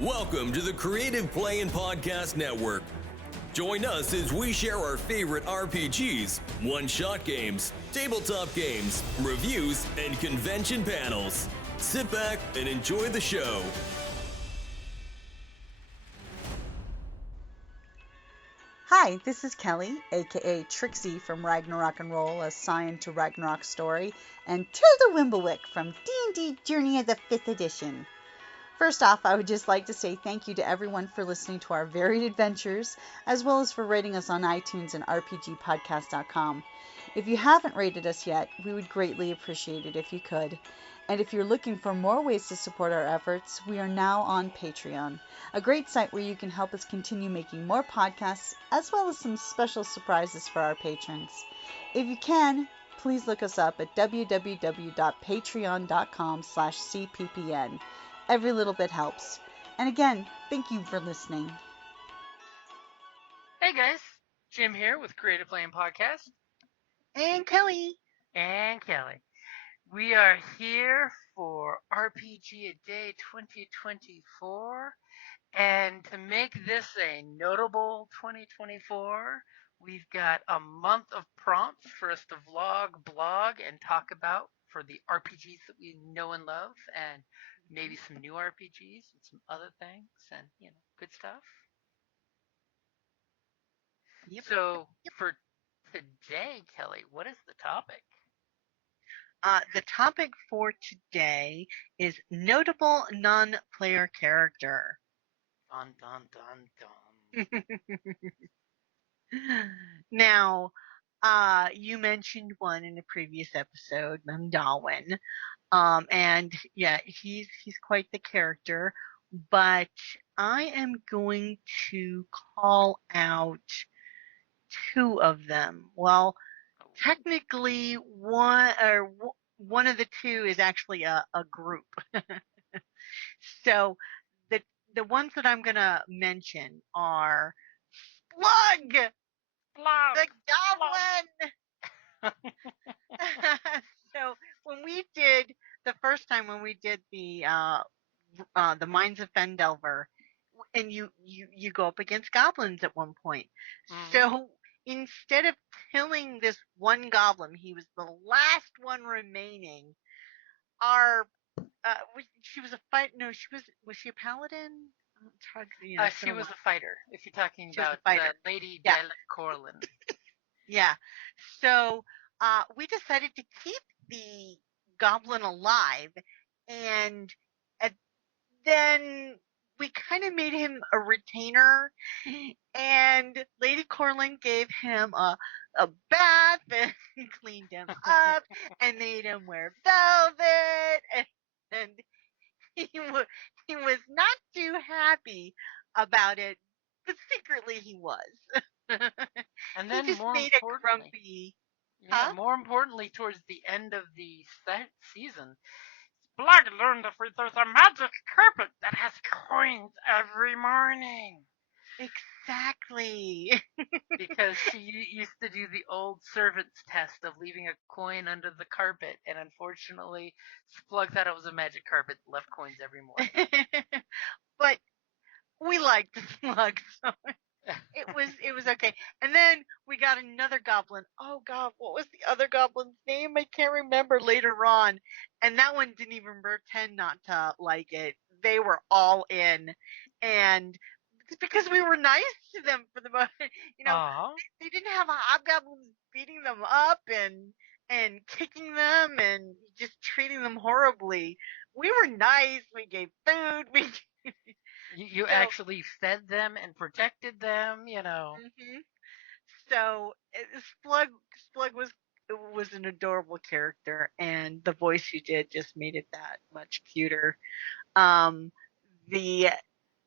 Welcome to the Creative Play and Podcast Network. Join us as we share our favorite RPGs, one-shot games, tabletop games, reviews, and convention panels. Sit back and enjoy the show. Hi, this is Kelly, aka Trixie from Ragnarok and Roll, assigned to Ragnarok Story, and Tilda Wimblewick from D&D Journey of the 5th Edition. First off, I would just like to say thank you to everyone for listening to our varied adventures, as well as for rating us on iTunes and RPGpodcast.com. If you haven't rated us yet, we would greatly appreciate it if you could. And if you're looking for more ways to support our efforts, we are now on Patreon, a great site where you can help us continue making more podcasts, as well as some special surprises for our patrons. If you can, please look us up at www.patreon.com/cppn. Every little bit helps. And again, thank you for listening. Hey guys, Jim here with Creative Play and Podcast. And Kelly. And Kelly. We are here for RPG A Day 2024. And to make this a notable 2024, we've got a month of prompts for us to vlog, blog, and talk about for the RPGs that we know and love, and maybe some new RPGs and some other things, and, good stuff. Yep. So, for today, Kelly, what is the topic? The topic for today is notable non-player character. Dun, dun, dun, dun. Now, you mentioned one in a previous episode, Darwin. And yeah, he's quite the character, but I am going to call out two of them. Well, technically one of the two is actually a group. So the ones that I'm gonna mention are Splug, the Goblin. So when we did the first time when we did the Mines of Fendelver, and you go up against goblins at one point. So instead of killing this one goblin, he was the last one remaining. She was a fight. No, was she a paladin? She was a fighter. If you're talking about Lady Corlin. Yeah. So we decided to keep the goblin alive, and then we kind of made him a retainer, and Lady Corlin gave him a bath and cleaned him up and made him wear velvet, and he was not too happy about it, but secretly he was. And then he just made a grumpy. More importantly, towards the end of the season, Splug learned that there's a magic carpet that has coins every morning. Exactly. Because she used to do the old servant's test of leaving a coin under the carpet, and unfortunately, Splug thought it was a magic carpet that left coins every morning. But we liked Splug, so it was okay. And then we got another goblin. Oh God, what was the other goblin's name? I can't remember later on. And that one didn't even pretend not to like it. They were all in, and it's because we were nice to them for the most. They didn't have hobgoblins beating them up and kicking them and just treating them horribly. We were nice. We gave food. You actually fed them and protected them, Mm-hmm. So Splug was an adorable character, and the voice you did just made it that much cuter. The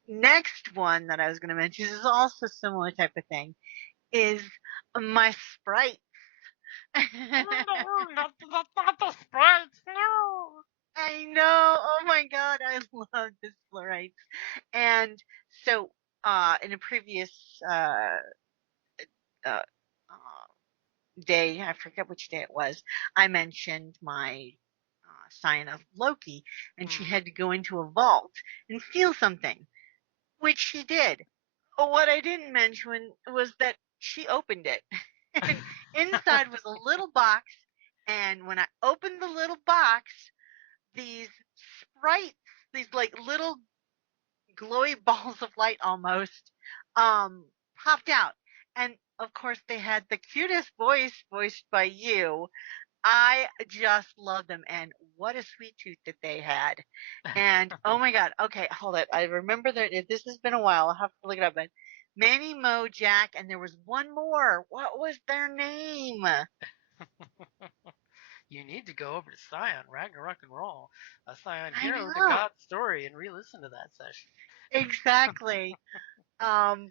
next one that I was going to mention is also a similar type of thing. Is my sprites. No, not the sprites, no. I know. Oh my God, I love the sprites. And so, in a previous day, I forget which day it was, I mentioned my sign of Loki, and she had to go into a vault and steal something. which she did. What I didn't mention was that she opened it. And inside was a little box, and when I opened the little box, these sprites, these like little glowy balls of light almost, um, popped out. And of course, they had the cutest voice voiced by you. I just love them, and what a sweet tooth that they had. And oh my God, okay, hold it. I remember that this has been a while. I'll have to look it up. But Manny, Mo, Jack, and there was one more. What was their name? You need to go over to Scion, Ragnarok and Roll, a Scion I Hero to know. God story, and re-listen to that session. Exactly.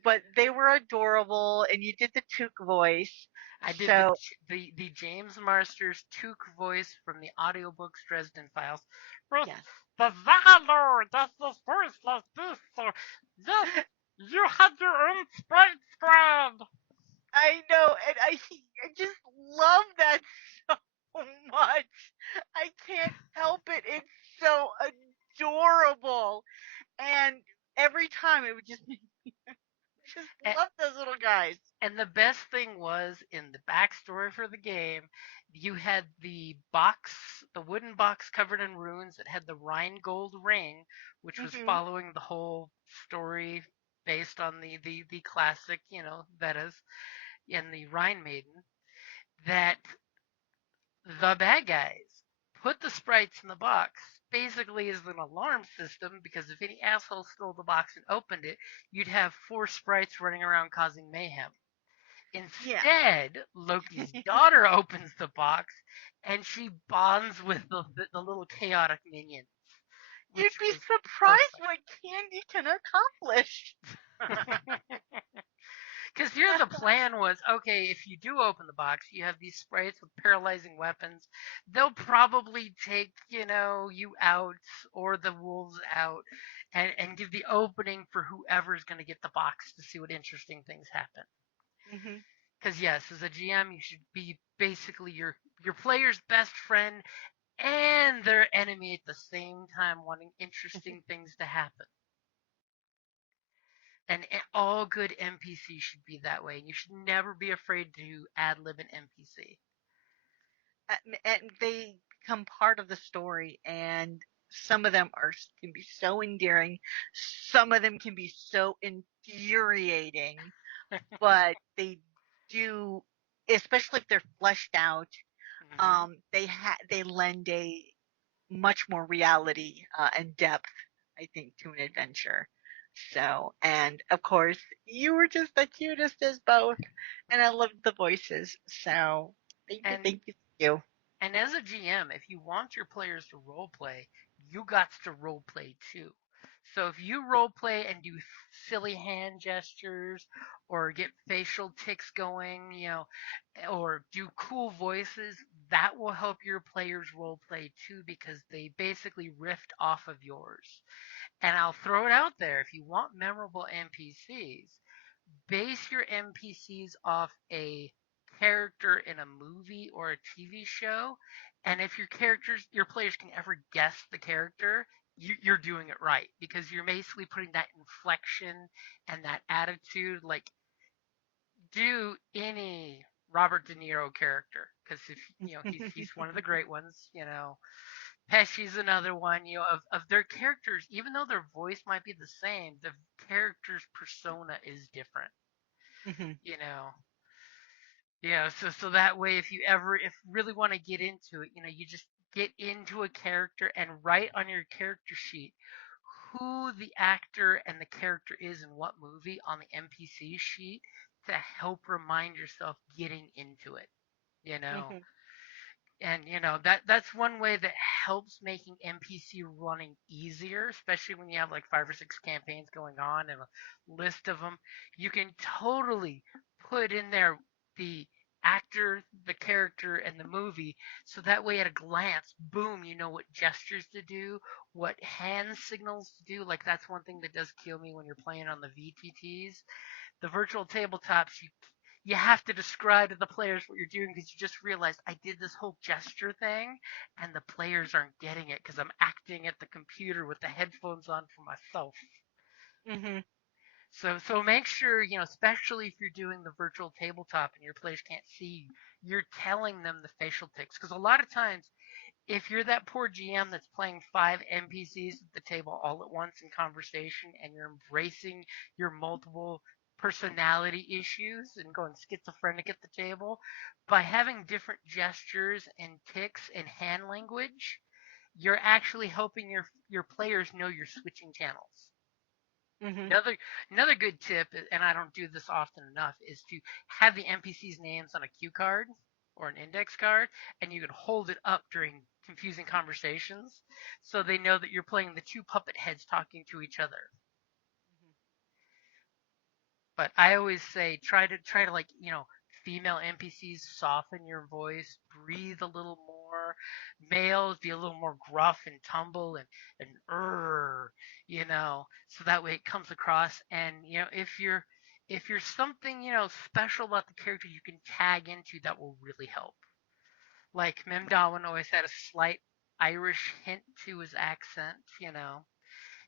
But they were adorable, and you did the Took voice. I did So the James Marsters Took voice from the audiobooks Dresden Files. With yes. the valor that the voice like this, so yes, you had your own sprite squad. I know, and I just love that so much. I can't help it. It's so adorable, and every time it would just make me just And, love those little guys. and the best thing was in the backstory for the game, you had the box, the wooden box covered in runes that had the Rhinegold ring, which was Hmm. following the whole story based on the classic, Vedas and the Rhine Maiden, that the bad guys put the sprites in the box basically as an alarm system because if any asshole stole the box and opened it, you'd have four sprites running around causing mayhem. Yeah, Instead, Loki's daughter opens the box and she bonds with the little chaotic minions, you'd which be was surprised perfect. what Candy can accomplish. Because here the plan was, okay, if you do open the box, you have these sprites with paralyzing weapons. They'll probably take, you out or the wolves out and give the opening for whoever's going to get the box to see what interesting things happen. Hmm. Because yes, as a GM, you should be basically your player's best friend and their enemy at the same time, wanting interesting things to happen. And all good NPCs should be that way. And you should never be afraid to ad lib an NPC. And they become part of the story, and some of them can be so endearing, some of them can be so infuriating, but they do, especially if they're fleshed out. Hmm. They lend a much more reality and depth, I think, to an adventure. So, and of course, you were just the cutest as both, and I loved the voices. So, And thank you, thank you. and as a GM, if you want your players to role play, you got to role play too. So if you role play and do silly hand gestures or get facial tics going, or do cool voices, that will help your players role play too because they basically riffed off of yours. And I'll throw it out there, if you want memorable NPCs, base your NPCs off a character in a movie or a TV show. And if your players can ever guess the character, you're doing it right because you're basically putting that inflection and that attitude. Like, do any Robert De Niro character because if he's one of the great ones. Pesci's another one. Of their characters, even though their voice might be the same, the character's persona is different. Hmm. You know, Yeah, so that way if you really want to get into it, you just get into a character and write on your character sheet who the actor and the character is in what movie on the NPC sheet to help remind yourself getting into it, you know. Hmm. And that's one way that helps making NPC running easier, especially when you have like 5 or 6 campaigns going on and a list of them. You can totally put in there the actor, the character, and the movie, so that way at a glance, boom, you know what gestures to do, what hand signals to do. Like that's one thing that does kill me when you're playing on the VTTs, the virtual tabletops. You have to describe to the players what you're doing because you just realized I did this whole gesture thing and the players aren't getting it because I'm acting at the computer with the headphones on for myself. Hmm. So make sure, especially if you're doing the virtual tabletop and your players can't see you, you're telling them the facial tics. Because a lot of times, if you're that poor GM that's playing 5 NPCs at the table all at once in conversation and you're embracing your multiple personality issues and going schizophrenic at the table, by having different gestures and tics and hand language, you're actually helping your players know you're switching channels. Mhm. Another good tip, and I don't do this often enough, is to have the NPCs' names on a cue card or an index card, and you can hold it up during confusing conversations, so they know that you're playing the two puppet heads talking to each other. But I always say try to like female NPCs soften your voice, breathe a little more. Males be a little more gruff and tumble and so that way it comes across. And if you're something special about the character, you can tag into that will really help. Like Mem Darwin always had a slight Irish hint to his accent.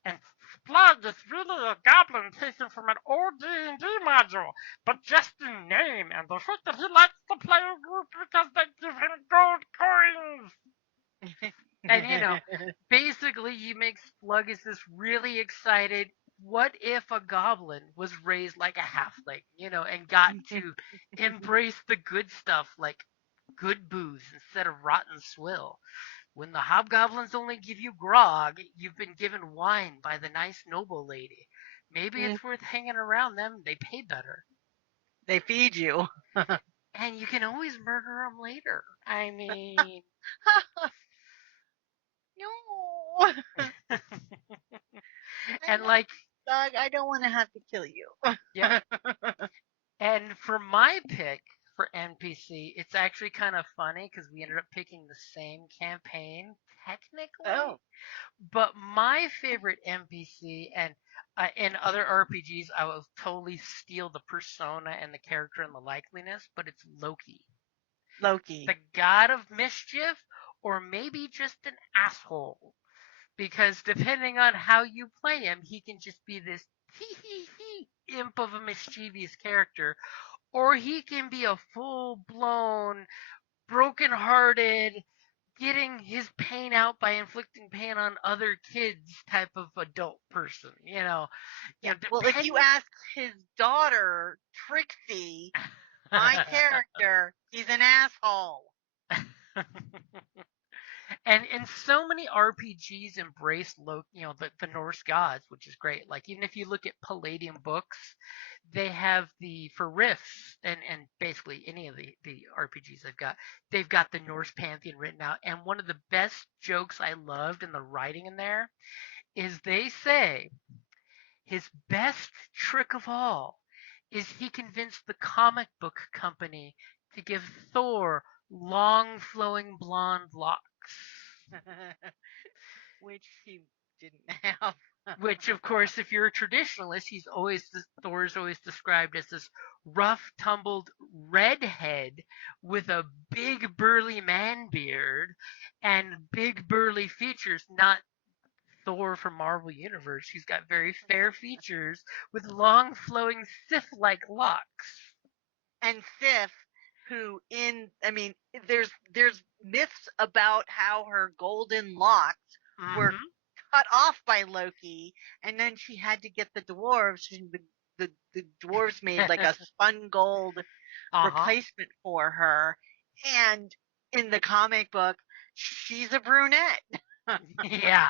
And Splug is really a goblin taken from an old D&D module, but just in name, and the fact that he likes the player group because they give him gold coins. And basically you make Splug as this really excited, what if a goblin was raised like a halfling, and got to embrace the good stuff like good booze instead of rotten swill. When the hobgoblins only give you grog, you've been given wine by the nice noble lady. Maybe Mm, it's worth hanging around them. They pay better. they feed you. And you can always murder them later. I mean, No. I and love like, dog. I don't want to have to kill you. yeah. And for my pick for NPC, it's actually kind of funny because we ended up picking the same campaign, technically. Oh, But my favorite NPC, and in other RPGs, I will totally steal the persona and the character and the likeliness, but it's Loki, Loki. the god of mischief, or maybe just an asshole. Because depending on how you play him, he can just be this hee hee hee imp of a mischievous character, or he can be a full blown, broken hearted, getting his pain out by inflicting pain on other kids type of adult person. Yeah. Well, if you Depending. ask his daughter, Trixie, my character, he's an asshole. And so many RPGs embrace the Norse gods, which is great. Like even if you look at Palladium books, they have the for Rifts and basically any of the RPGs they've got the Norse pantheon written out. And one of the best jokes I loved in the writing in there is they say his best trick of all is he convinced the comic book company to give Thor long flowing blonde locks. Which he didn't have. Which, of course, if you're a traditionalist, Thor's always described as this rough, tumbled redhead with a big burly man beard and big burly features, not Thor from Marvel Universe. He's got very fair features with long flowing Sith-like locks. And Sif, who there's myths about how her golden locks were Mm-hmm. cut off by Loki, and then she had to get the dwarves. The dwarves made like a spun gold Uh-huh. replacement for her, and in the comic book, she's a brunette. Yeah.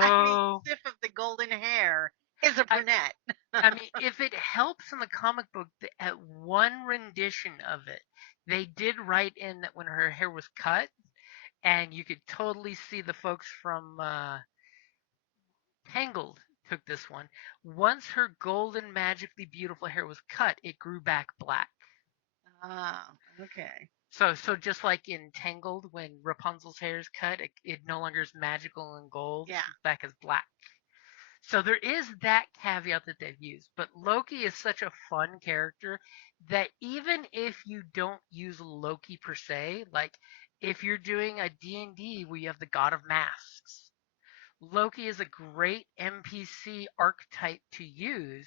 I mean, So Sif of the golden hair is a I, brunette. I mean, if it helps in the comic book, at one rendition of it, they did write in that when her hair was cut, and you could totally see the folks from Tangled took this one. Once her golden, magically beautiful hair was cut, it grew back black. Ah, okay. So just like in Tangled, when Rapunzel's hair is cut, it no longer is magical and gold. It Yeah. comes back as black. So there is that caveat that they've used, but Loki is such a fun character that even if you don't use Loki per se, like if you're doing a D&D where you have the God of Masks, Loki is a great NPC archetype to use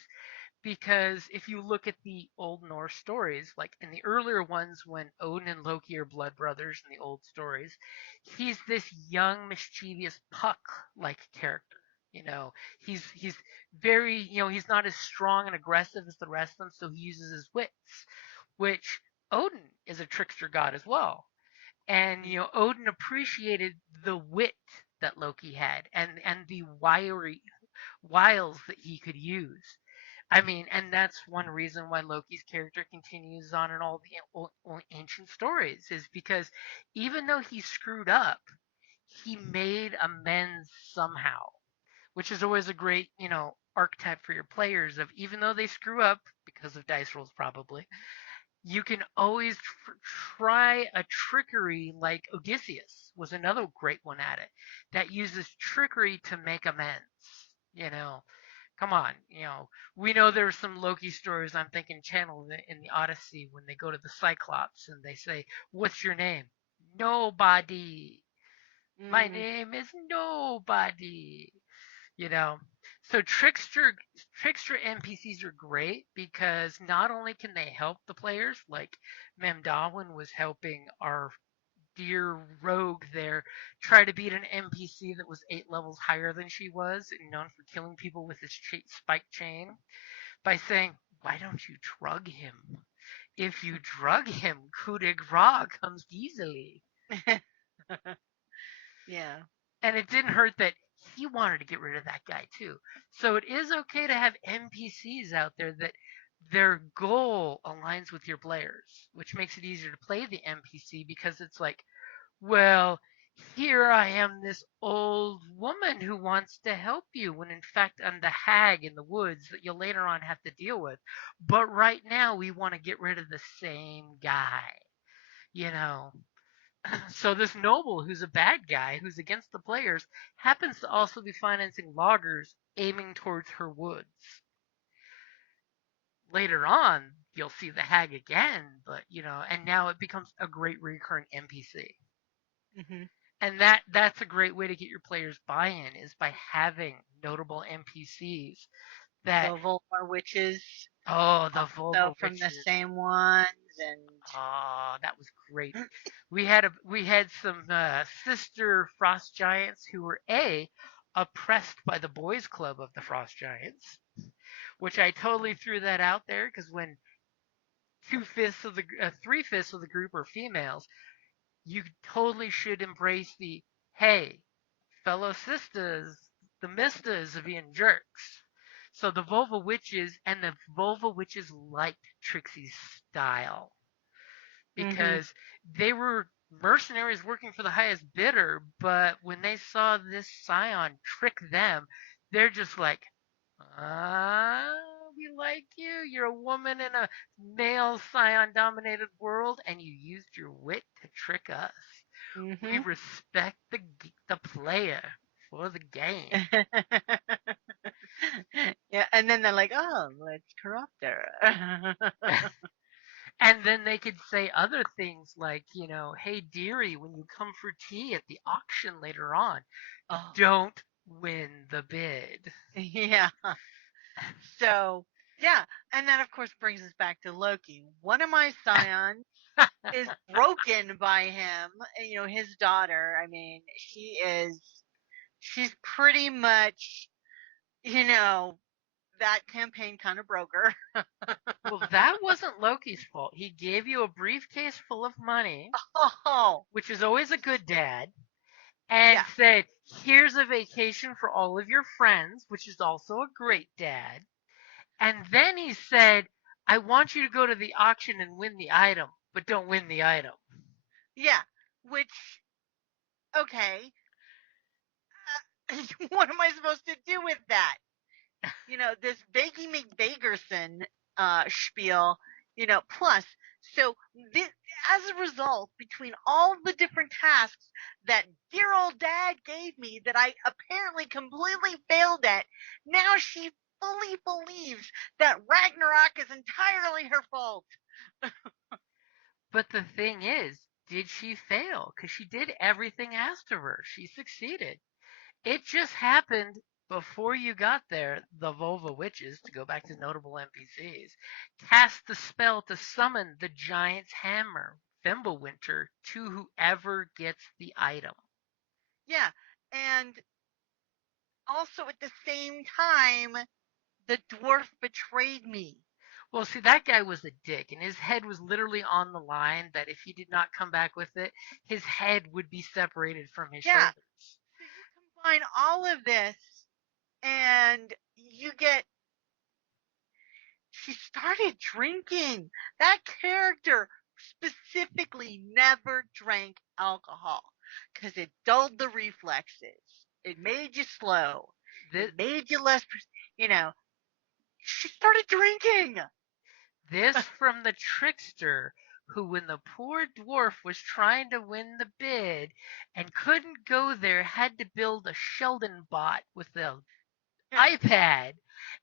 because if you look at the old Norse stories, like in the earlier ones when Odin and Loki are blood brothers in the old stories, he's this young, mischievous Puck-like character. He's very, he's not as strong and aggressive as the rest of them, so he uses his wits, which Odin is a trickster god as well. And Odin appreciated the wit that Loki had and the wiles that he could use. I mean, and that's one reason why Loki's character continues on in all the ancient stories, is because even though he screwed up, he made amends somehow, which is always a great, archetype for your players of even though they screw up, because of dice rolls probably, you can always try a trickery like Odysseus was another great one at it that uses trickery to make amends. You know, come on, we know there's some Loki stories I'm thinking channeled in the Odyssey when they go to the Cyclops and they say, "What's your name?" "Nobody. My Mm-hmm. name is Nobody." You know, so trickster NPCs are great because not only can they help the players, like Memdawin was helping our dear rogue there try to beat an NPC that was 8 levels higher than she was and known for killing people with his spike chain, by saying, "Why don't you drug him? If you drug him, coup de grace comes easily." Yeah. And it didn't hurt that he wanted to get rid of that guy too. So it is okay to have NPCs out there that their goal aligns with your players, which makes it easier to play the NPC because it's like, well, here I am, this old woman who wants to help you, when in fact I'm the hag in the woods that you'll later on have to deal with. But right now we want to get rid of the same guy, you know. So this noble, who's a bad guy, who's against the players, happens to also be financing loggers aiming towards her woods. Later on, you'll see the hag again, but and now it becomes a great recurring NPC. Mm-hmm. And that's a great way to get your players buy-in, is by having notable NPCs that, The Volvar witches, oh, the so Volvo from the witches. same ones, and Oh, that was great. We had some sister frost giants who were oppressed by the boys' club of the frost giants, which I totally threw that out there because when 3/5 of the group are females, you totally should embrace the, hey, fellow sisters, the misters are being jerks. So the Volva witches and the Volva witches liked Trixie's style mm-hmm. because they were mercenaries working for the highest bidder, but when they saw this scion trick them, they're just like, ah, we like you. You're a woman in a male scion dominated world, and you used your wit to trick us. We Mm-hmm. respect the player for the game. Yeah, and then they're like, "Oh, let's corrupt her." And then they could say other things like, "Hey, dearie, when you come for tea at the auction later on, Oh, don't win the bid." yeah. So, yeah, and that of course brings us back to Loki. One of my scions is broken by him. His daughter. I mean, she's pretty much, that campaign kind of broke her. Well, that wasn't Loki's fault. He gave you a briefcase full of money, Oh, which is always a good dad, and yeah, said, "Here's a vacation for all of your friends," which is also a great dad. And then he said, "I want you to go to the auction and win the item, but don't win the item." yeah. Which, okay, what am I supposed to do with that? This Bakey McBagerson spiel, plus, so this, as a result, between all the different tasks that dear old dad gave me that I apparently completely failed at, now she fully believes that Ragnarok is entirely her fault. But the thing is, did she fail? Because she did everything asked of her. She succeeded. It just happened before you got there. The Volva witches, to go back to notable NPCs, cast the spell to summon the giant's hammer, Fimbulwinter, to whoever gets the item. Yeah, and also at the same time, the dwarf betrayed me. Well, see, that guy was a dick, and his head was literally on the line that if he did not come back with it, his head would be separated from his Yeah. shoulders. So you combine all of this, and you get. She started drinking. That character specifically never drank alcohol because it dulled the reflexes. It made you slow. This, It made you less, she started drinking. this from the trickster who, when the poor dwarf was trying to win the bid and couldn't go there, had to build a Sheldon bot with the iPad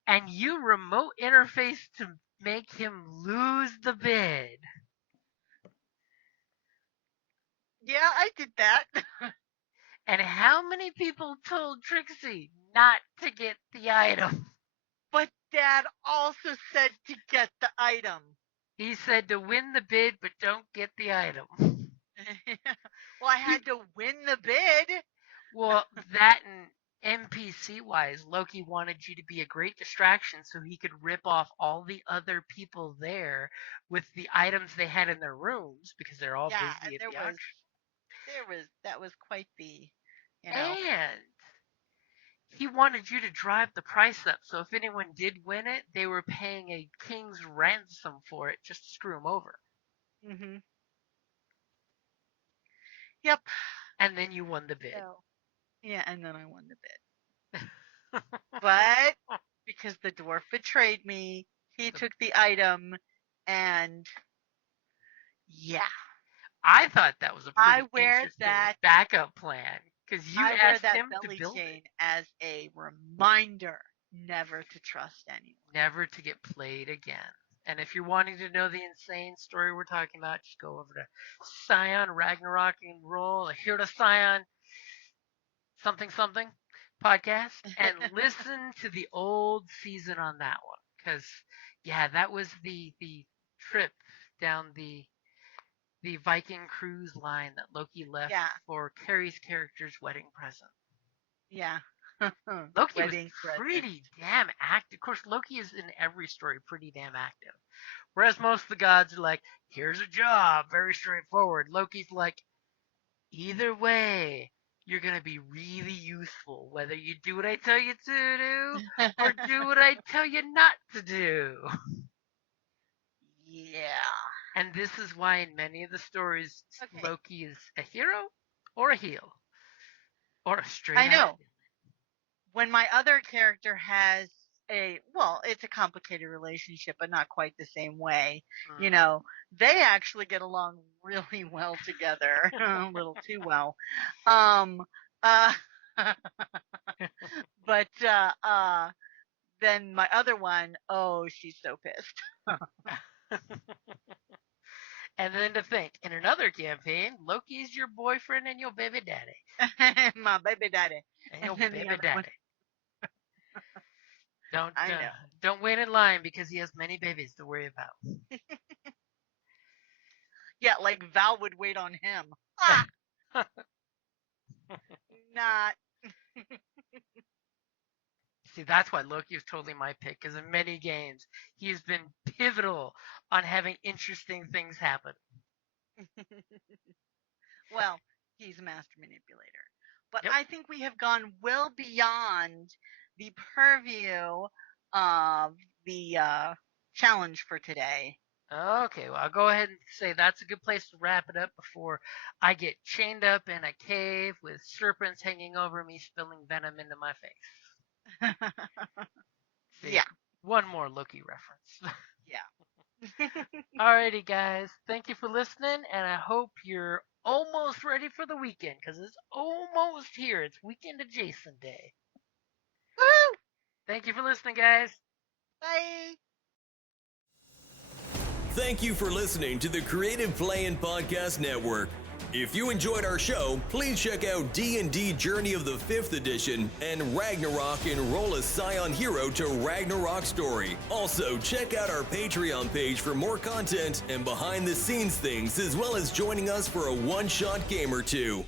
and you remote interface to make him lose the bid. Yeah, I did that. And how many people told Trixie not to get the item? But Dad also said to get the item. He said to win the bid, but don't get the item. Well, I had to win the bid. Well, that and NPC wise, Loki wanted you to be a great distraction so he could rip off all the other people there with the items they had in their rooms because they're all Yeah, busy and at the auction. that was quite the, And he wanted you to drive the price up, so if anyone did win it, they were paying a king's ransom for it just to screw him over. Mhm. Yep. And then you won the bid. So, yeah, and then I won the bid. But because the dwarf betrayed me, he took the item, and yeah. I thought that was a pretty I wear interesting that backup plan because you I wear asked that him to belly build chain it. as a reminder never to trust anyone. Never to get played again. And if you're wanting to know the insane story we're talking about, just go over to Scion Ragnarok and Roll, a Here to Scion something something podcast and listen to the old season on that one. Because, yeah, that was the trip down the Viking cruise line that Loki left for Carrie's character's wedding present. Yeah. Loki Wedding was present. pretty damn active. Of course, Loki is in every story pretty damn active. Whereas most of the gods are like, here's a job, very straightforward. Loki's like, either way, you're going to be really useful, whether you do what I tell you to do or do what I tell you not to do. Yeah. And this is why in many of the stories, Loki is a hero or a heel or a straight I know. villain. When my other character has it's a complicated relationship, but not quite the same way. You know, they actually get along really well together, a little too well. But then my other one, oh, she's so pissed. And then to think, in another campaign, Loki's your boyfriend and your baby daddy. My baby daddy. And your baby daddy. Don't wait in line because he has many babies to worry about. Yeah, like Val would wait on him. Ah! Not. See, that's why Loki is totally my pick, because in many games, he's been pivotal on having interesting things happen. Well, he's a master manipulator. But I think we have gone well beyond the purview of the challenge for today. Okay, well, I'll go ahead and say that's a good place to wrap it up before I get chained up in a cave with serpents hanging over me, spilling venom into my face. See, yeah. One more Loki reference. Yeah. Alrighty, guys. Thank you for listening, and I hope you're almost ready for the weekend, because it's almost here. It's Weekend Adjacent Day. Woo! Thank you for listening, guys. Bye. Thank you for listening to the Creative Play and Podcast Network. If you enjoyed our show, please check out D&D Journey of the 5th Edition and Ragnarok Enroll a Scion Hero to Ragnarok Story. Also, check out our Patreon page for more content and behind-the-scenes things, as well as joining us for a one-shot game or two.